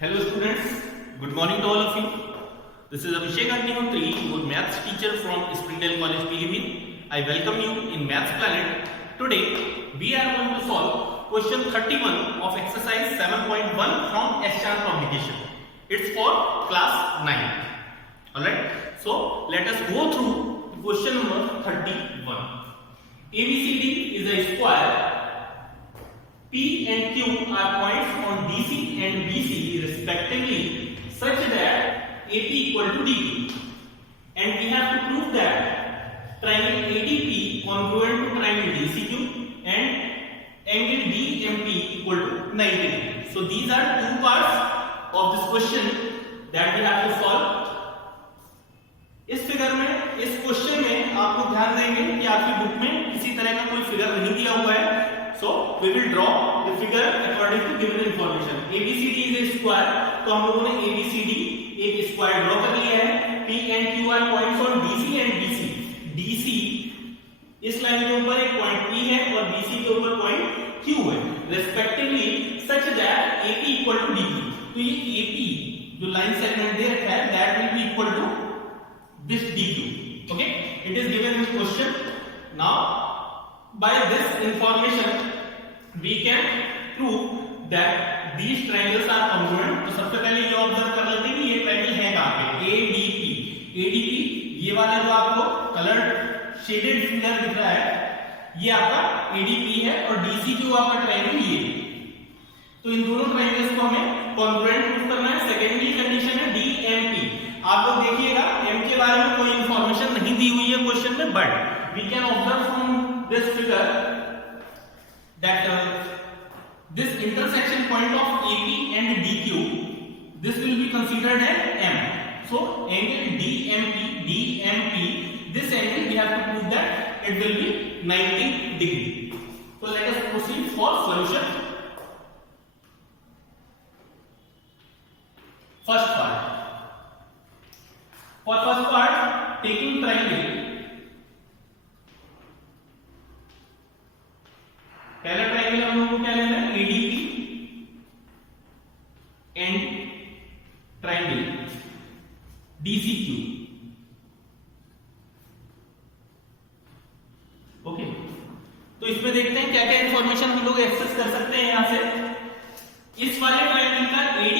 Hello students, good morning to all of you. This is Abhishek Agnihotri, your maths teacher from Springdale College, Pilgrim. I welcome you in Maths Planet. Today we are going to solve question 31 of exercise 7.1 from S-Chart publication. It's for class 9. Alright, so let us go through question number 31. ABCD is a square. P and Q are points on DC and BC respectively such that AP equal to DQ. And we have to prove that triangle ADP congruent to triangle DCQ and angle DMP equal to 90 degree. So these are two parts of this question that we have to solve. इस figure में, इस question में आपको ध्यान देंगे कि आपकी book में किसी तरह का कोई फिगर नहीं दिया हुआ है. So we will draw the figure according to given information. ABCD is a square. तो हम लोगों ने ABCD एक स्क्वायर ड्रॉ कर लिया है. P and Q are points on DC and BC. DC इस लाइन के ऊपर एक पॉइंट P है और BC के ऊपर पॉइंट Q है. Respectively such that AP equal to DQ. तो ये AP जो लाइन सेगमेंट दे रखा है that will be equal to this DQ. Okay? It is given in question. Now by this information we can prove that these triangles are congruent. तो सबसे पहले ये observe कर लेते हैं कि ये ट्रायंगल है कहाँ पे. ADP ये वाला जो आपको कलर्ड शेडेड फिगर दिख रहा है ये आपका ADP है और DCQ आपका ट्रायंगल ये. तो इन दोनों ट्रायंगल्स को हमें कॉन्ग्रुएंट प्रूव करना है. सेकेंडरी कंडीशन है DMP. आप लोग देखिएगा M के बारे में कोई इंफॉर्मेशन नहीं दी हुई है क्वेश्चन में, but we can observe from this figure that this intersection point of AP and DQ, this will be considered as M. So angle DMP, this angle we have to prove that it will be 90 degree. So let us proceed for solution. First part. For first part, taking triangle. पहला triangle हम लोगों को क्या लेना है ADP and triangle DCQ. Okay, तो इसमें देखते हैं क्या क्या इंफॉर्मेशन हम लोग एक्सेस कर सकते हैं. यहां से इस वाले ट्रायंगल का AD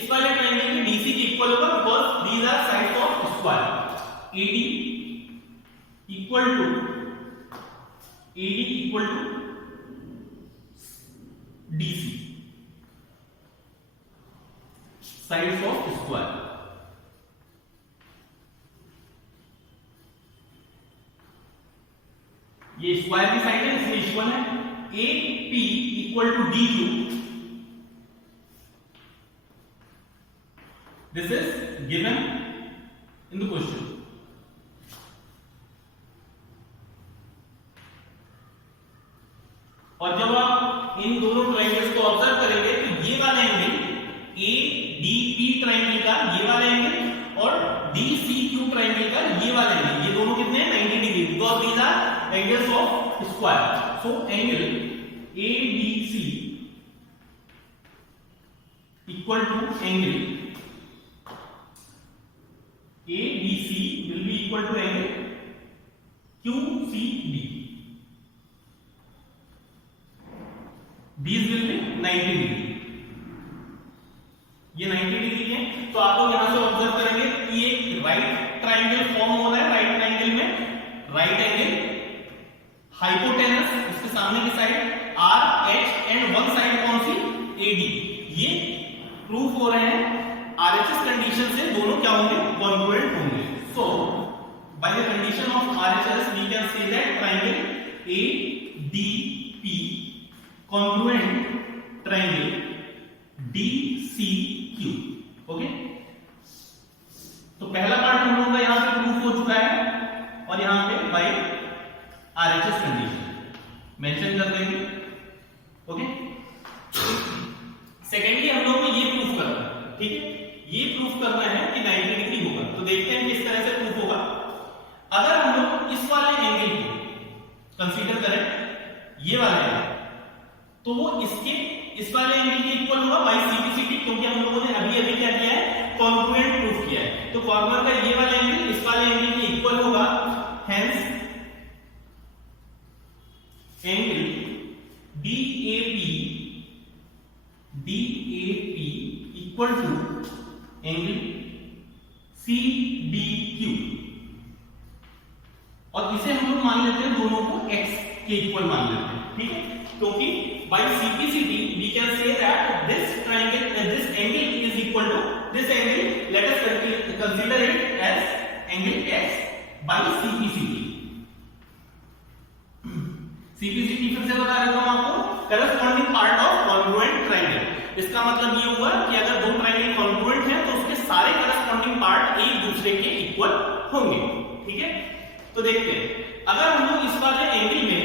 इस वाले ट्रायंगल के DC के इक्वल होगा because these are sides of square. AD equal to DC sides of square. ये स्क्वायर की साइड है इसलिए इक्वल है. AP इक्वल टू DQ. This is given in the question. और जब आप इन दोनों ट्रायंगल्स को ऑब्जर्व करेंगे तो ये वाला एंगल ADP ट्रायंगल का ये वाला एंगल और DCQ ट्रायंगल का ये वाला एंगल, ये दोनों कितने हैं 90 degree because these are angles of square. So angle ABC equal to angle ABC will be equal to angle QCD. These will be 90 degree. ये 90 डिग्री है. तो आप लोग यहां से ऑब्जर्व करेंगे कि एक राइट ट्रायंगल फॉर्म हो रहा है. राइट ट्रायंगल में राइट एंगल हाइपोटेनस उसके सामने की side RH and one side कौन सी AD. ये प्रूफ हो रहे हैं RHS कंडीशन से दोनों क्या होंगे कॉन्ग्रुएंट होंगे. So by the condition of RHS we can say that triangle ADP congruent triangle DCQ. Okay, तो पहला पार्ट हम लोगों का यहां पे प्रूफ हो चुका है और यहां पे बाय RHS कंडीशन मेंशन कर देंगे. ओके, सेकेंडली हम लोगों को ये प्रूफ करना है. ठीक है, ये प्रूफ करना है कि 90 डिग्री होगा. तो देखते हैं किस तरह से प्रूफ होगा. अगर हम लोग इस वाले एंगल को कंसीडर करें, ये वाला एंगल तो वो इसके इस वाले एंगल के इक्वल होगा बाय सीपीसीटी, क्योंकि हम लोगों ने अभी अभी क्या किया है, कॉन्ग्रुएंट प्रूफ किया है। तो कॉर्नर का ये वाला एंगल इस वाले एंगल के इक्वल होगा, hence angle DAP equal to angle CDQ, और इसे हम लोग मान लेते हैं दोनों को x के इक्वल मान लेते हैं, ठीक है। क्योंकि by CPCT we can say that this triangle, this angle is equal to this angle. Let us consider it as angle x by CPCT. CPCT फिर से बता देता हूं आपको, corresponding part of congruent triangle. इसका मतलब ये हुआ कि अगर दो ट्रायंगल कॉन्ग्रुएंट हैं तो उसके सारे करस्पॉन्डिंग पार्ट एक दूसरे के इक्वल होंगे, ठीक है। तो देखते हैं, अगर हम लोग इस वाले एंगल में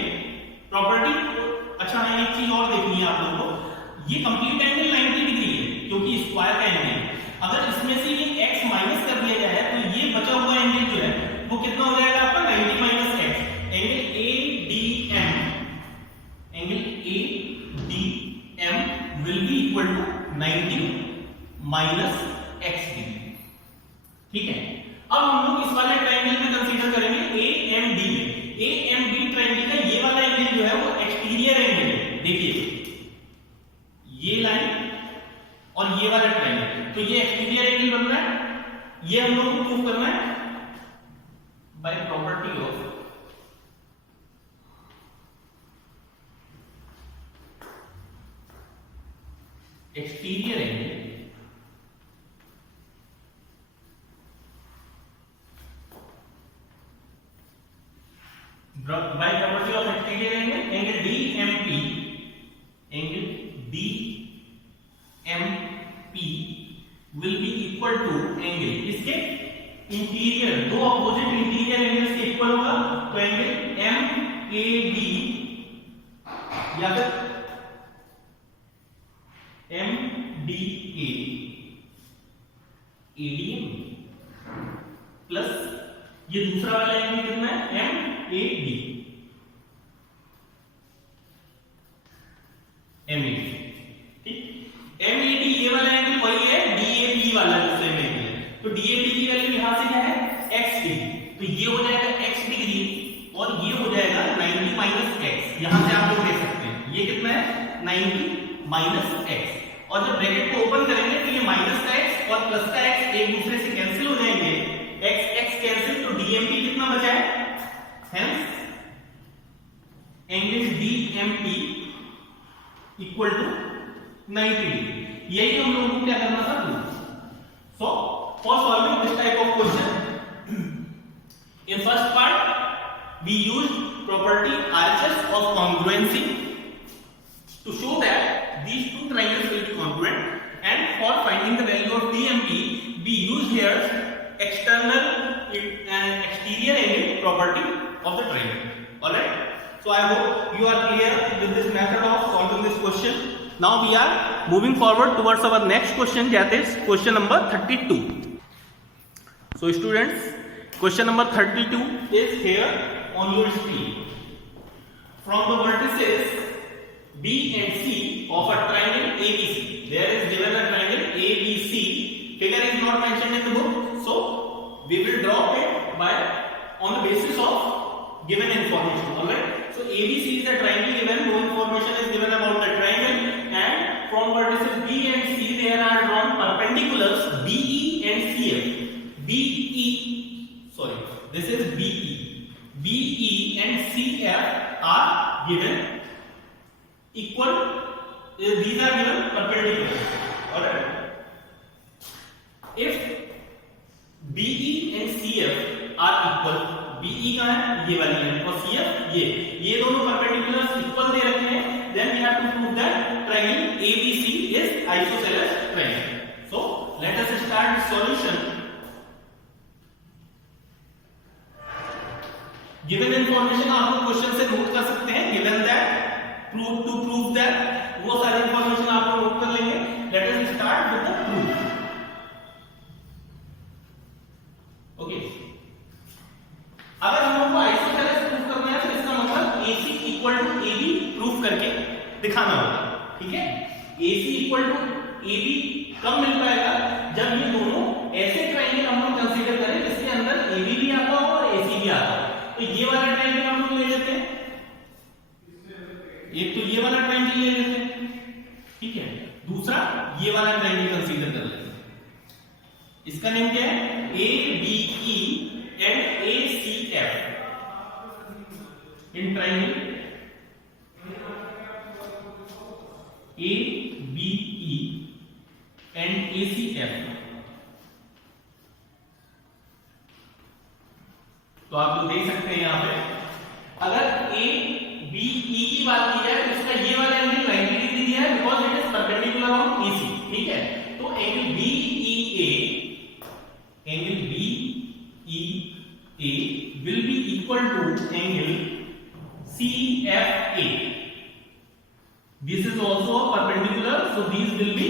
प्रॉपर्टी, अच्छा है एक चीज और देखनी है आप लोगों को, ये कंप्लीट एंगल 90 डिग्री है क्योंकि स्क्वायर का एंगल है। अगर इसमें से ये x माइनस कर दिया जाए तो ये बचा हुआ एंगल जो है वो कितना हो जाएगा आपका 90 minus x, angle ADM will be equal to 90 minus x degree, ठीक है। अब हम लोग इस वाले ट्रायंगल में कंसीडर करेंगे AMD में। AMD ट्रायंगल का ये वाला एंगल जो है वो एक्सटीरियर एंगल है, देखिए ये लाइन और ये वाला ट्रायंगल, तो ये एक्सटीरियर एंगल बन रहा है। ये हम लोग को प्रूव करना है by property of exterior angle by property of exterior angle DMP will be equal to angle इसके इंटीरियर, दो अपोजिट इंटीरियर एंगल्स के इक्वल होगा, तो एंगल MAD या फिर MDA ADM प्लस ये दूसरा वाला एंगल कितना है MAD ठीक। MAD ये वाला एंगल वही है DAP वाला दूसरे में एंगल, तो DAP की वैल्यू यहां से क्या है x डिग्री, तो ये हो जाएगा x डिग्री और ये हो जाएगा 90 माइनस x। यहां से आप लोग देख सकते हैं ये कितना है 90 माइनस x, और जब ब्रैकेट को ओपन करेंगे तो ये माइनस का x और प्लस का x एक दूसरे से कैंसिल हो जाएंगे, x कैंसिल, तो DMP कितना बचा है, hence angle DMP equal to 90 degree. यही हम लोगों को क्या करना था, so for solving this type of question in first part we used property RHS of congruency to show that these two triangles will be congruent, and for finding the value of DMP we use here external and exterior angle property of the triangle. All right, so I hope you are clear with this method of solving this question. Now we are moving forward towards our next question, that is question number 32. So students, question number 32 is here on your screen. From the vertices B and C of a triangle ABC, there is given a triangle ABC. Figure is not mentioned in the book, so we will draw it by on the basis of given information. All right. So ABC is a triangle given. No information is given about the triangle, and from vertices B and C there are drawn perpendiculars BE and CF. This is BE. BE and CF are given equal. These are given perpendicular. All right. If BE and CF are equal, BE का है ये वाली line और CF ये दोनों perpendiculars equal दे रखे हैं, then we have to prove that triangle ABC is isosceles triangle. So let us start the solution. Given information आप लोग क्वेश्चन से नोट कर सकते हैं, given that, to prove that, वो सारी information आप लोग नोट कर लेंगे. Let us start with the proof. Okay. अगर हम लोग को आइसोसेलेस प्रूफ करना है तो इसका मतलब AC equal to AB proof करके दिखाना होगा. AC इक्वल टू AB कब मिल पाएगा, जब ये दोनों ऐसे ट्रायंगल हम लोग कंसीडर करें जिसके अंदर AB भी आता हो और AC भी आता हो। तो ये वाला ट्रायंगल हम लोग ले लेते हैं, एक तो ये वाला ट्रायंगल ले लेते हैं, ठीक है, दूसरा ये वाला ट्रायंगल कंसीडर कर लेते हैं। इसका नेम क्या है, ABE and ACF in triangle ABE and ACF। तो आप लोग देख सकते हैं यहां पे, अगर ABE की बात की जाए तो इसका ये वाला एंगल 90 डिग्री दिया है because it is perpendicular on AC, ठीक है। तो angle BEA will be equal to angle CFA. This is also a perpendicular, so these will be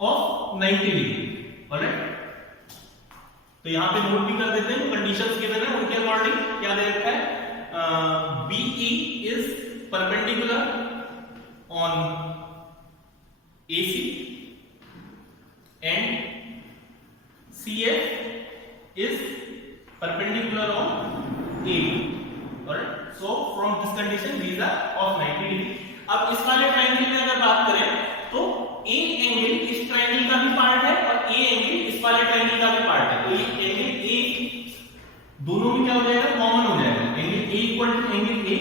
of 90 degree. Alright? तो यहां पे नोट भी कर देते हैं, कंडीशंस गिवन है उनके अकॉर्डिंग क्या दे रखा है, BE is perpendicular on AC and CF is perpendicular on AB. Alright? So from this condition these are of 90 degree. अब इस वाले ट्रायंगल में अगर बात करें तो A एंगल इस ट्रायंगल का भी पार्ट है और A एंगल इस वाले ट्रायंगल का भी पार्ट है। तो ये एंगल A दोनों में क्या हो जाएगा, कॉमन हो जाएगा। Angle A equal to angle A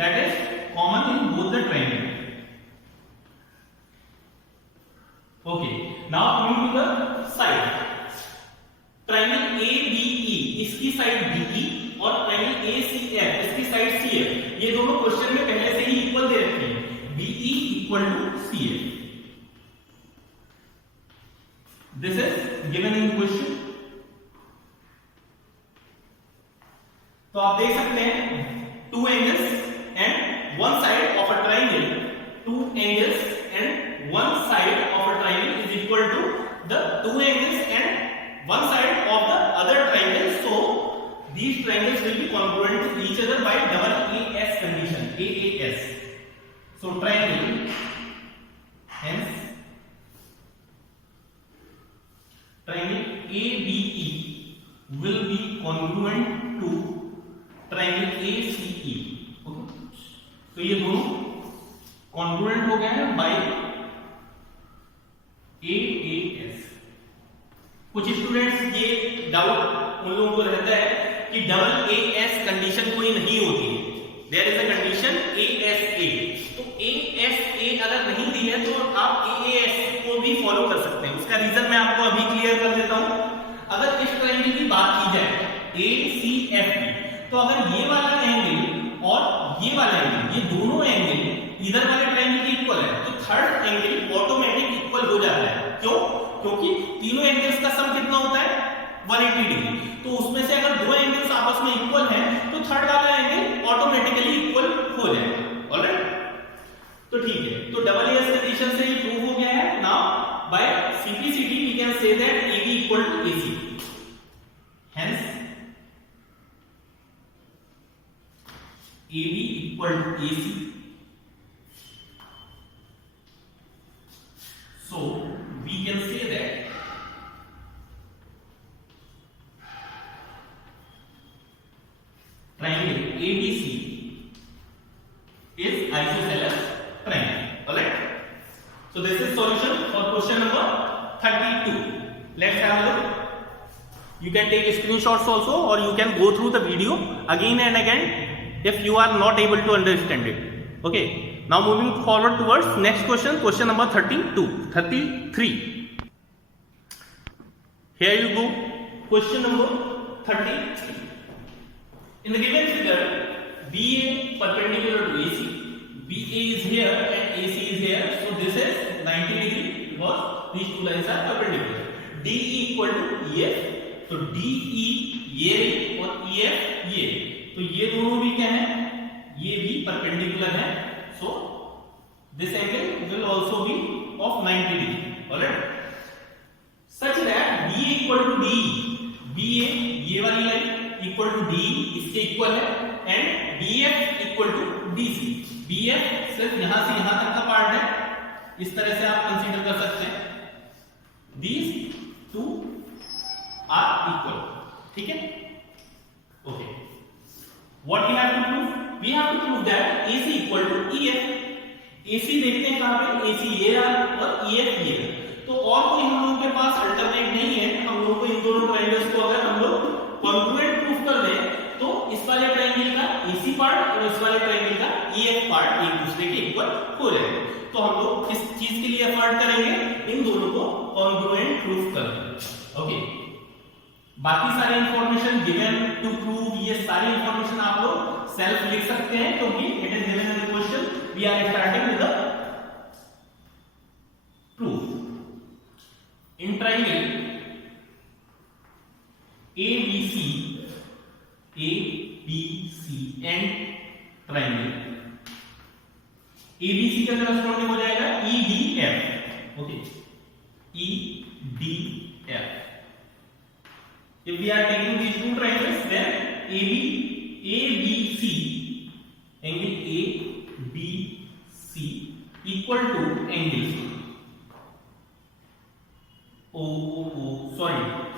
that is common in both the triangle. Okay, now coming to the side. Triangle ABE इसकी साइड BE और ट्रायंगल ACF इसकी साइड CF, ये दोनों क्वेश्चन में पहले से ही इक्वल दे रखे हैं, BE equal to CF। This is given in question. तो आप देख सकते हैं two angles and one side of a triangle, two angles and one side of a triangle is equal to the two angles and one side of the other triangle, so these triangles will be congruent to each other by double AS condition, AAS. So triangle, hence triangle ABE will be congruent to triangle ACE. Okay, तो ये दोनों congruent हो गए हैं by AAS। कुछ students ये doubt उन लोगों को रहता है कि डबल AS कंडीशन कोई नहीं होती है, there is a condition ASA। तो ASA अगर नहीं दी है तो आप AAS को भी फॉलो कर सकते हैं। उसका रीजन मैं आपको अभी क्लियर कर देता हूं। अगर इस ट्रायंगल की बात की जाए ACF की, तो अगर ये वाला एंगल और ये वाला एंगल, ये दोनों एंगल इधर वाले ट्रायंगल के इक्वल है, तो थर्ड एंगल ऑटोमेटिक इक्वल हो जाता है। क्यों? क्योंकि तीनों एंगल्स का सम कितना होता है, 180 डिग्री। तो उसमें से अगर दो एंगल्स आपस में इक्वल हैं तो थर्ड वाला एंगल ऑटोमेटिकली इक्वल हो जाएगा। ऑलराइट, तो ठीक है। तो डबल एस कंडीशन से ये प्रूव हो गया है। Now by simplicity we can say that AB equal to AC। Hence AB equal to AC। So we can say that triangle ABC is isosceles triangle. Alright, so this is solution for question number 32. Let's have a look. You can take screenshots also or you can go through the video again and again if you are not able to understand it. Okay, now moving forward towards next question, question number 33. Here you go, question number 33. In the given figure, BA perpendicular to AC, BA is here and AC is here, so this is 90 degree because these two lines are perpendicular. DE equal to EF, तो DE ये और EF ये, तो ये दोनों भी क्या है, ये भी परपेंडिकुलर है। So this angle will also be of 90 degree. Alright, such that BA equal to DE, BA ये वाली लाइन इक्वल टू DE इसके इक्वल है and BF equal to DC। BF सिर्फ यहां से यहां तक का पार्ट है, इस तरह से आप कंसीडर कर सकते हैं, these two are equal, ठीक है। Okay, what we have to prove? We have to prove that AC equal to EF। AC देखते हैं कहां पे, AC ये रहा और EF ये रहा, तो और कोई हम लोगों के पास अल्टरनेट नहीं है। हम लोग को इन दोनों ट्रायंगल्स को अगर हम लोग कॉन्ग्रुएंट प्रूफ कर दें तो इस वाले ट्रायंगल का AC पार्ट और इस वाले ट्रायंगल का EF पार्ट एक दूसरे के इक्वल हो जाएगा। तो हम लोग किस चीज के लिए एफर्ट करेंगे, इन दोनों को कॉन्ग्रुएंट प्रूफ करने। ओके, बाकी सारे इंफॉर्मेशन गिवन टू प्रूव, ये सारी इंफॉर्मेशन आप लोग सेल्फ लिख सकते हैं क्योंकि it is given in the question. We are starting with the proof. In triangle ABC and triangle ABC का करस्पॉन्डिंग हो जाएगा EDF। Okay, EDF। If we are taking these two triangles, then ABC, angle ABC equal to angle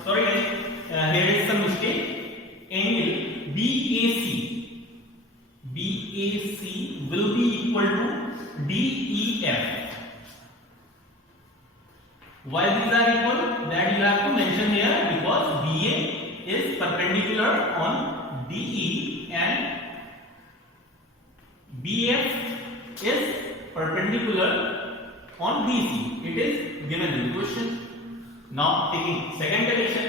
sorry guys, here is some mistake. Angle BAC will be equal to DEF. Why these are equal? That you have to mention here, because BA is perpendicular on DE and BF is perpendicular on BC. It is given in the question. Now taking second condition,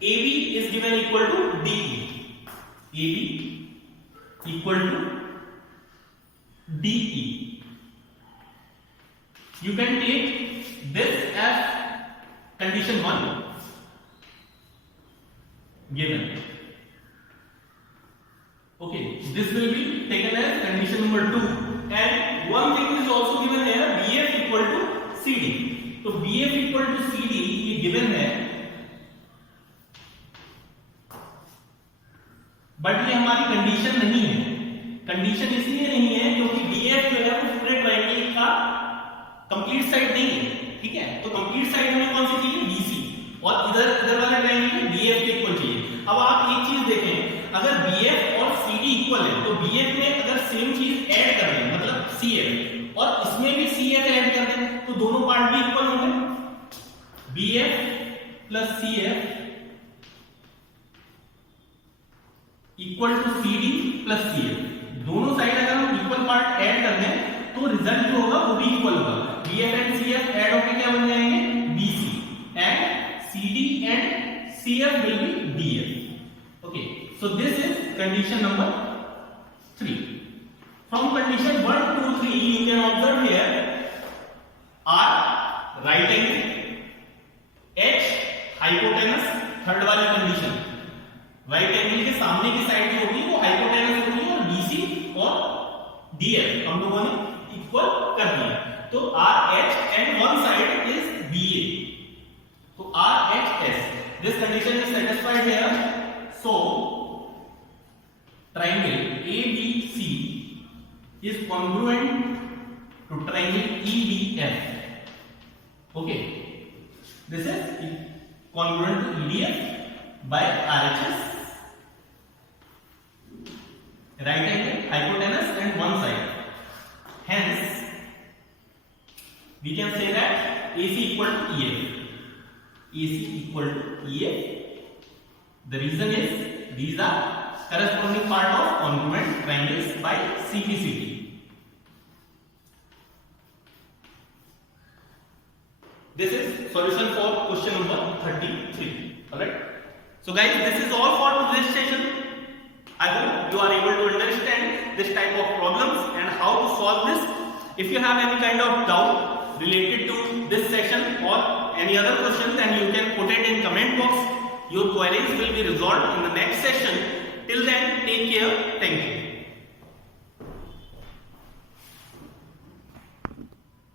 AB is given equal to DE. AB equal to DE. You can take this as condition 1 given. Okay, this will be taken as condition number 2, and one thing is also given here, BF equal to CD. तो BF equal to CD ये given है, but ये हमारी condition नहीं है। Condition इसलिए नहीं है क्योंकि BF जो है वो पूरे ट्रायंगल का कंप्लीट साइड नहीं है, ठीक है। तो कंप्लीट साइड हमें कौन सी चाहिए, BC, और इधर वाला ट्रायंगल BF के इक्वल चाहिए। अब आप एक चीज देखें, अगर BF और CD इक्वल है तो BF में अगर सेम चीज ऐड कर दें, मतलब CF, और इसमें भी CF ऐड कर दें तो दोनों पार्ट भी इक्वल होंगे। BF plus CF equal to CD plus CF, दोनों साइड अगर हम इक्वल पार्ट ऐड कर दें तो रिजल्ट जो होगा वो भी इक्वल होगा। BF एंड CF ऐड होकर क्या बन जाएंगे, BC, and CD and CF will be DF. Okay, so this is condition number 3. From condition 1 to 3 you can observe here R right angle, H hypotenuse, third वाली condition right angle के सामने की side जो होगी वो hypotenuse होगी, और BC और DF हम लोगों ने इक्वल कर दिया। तो RH and one side is BA, तो RHS, this condition is satisfied here. So triangle ABC is congruent to triangle EDF. Okay, this is congruent to EDF by RHS, right angle, hypotenuse and one side. Hence we can say that AC equal to EF. AC equal to EF. The reason is these are corresponding part of congruent triangles by CPCT. This is solution for question number 33. Alright. So guys, this is all for today's session. I hope you are able to understand this type of problems and how to solve this. If you have any kind of doubt related to this session or any other question, then you can put it in comment box. Your queries will be resolved in the next session. Till then, take care. Thank you.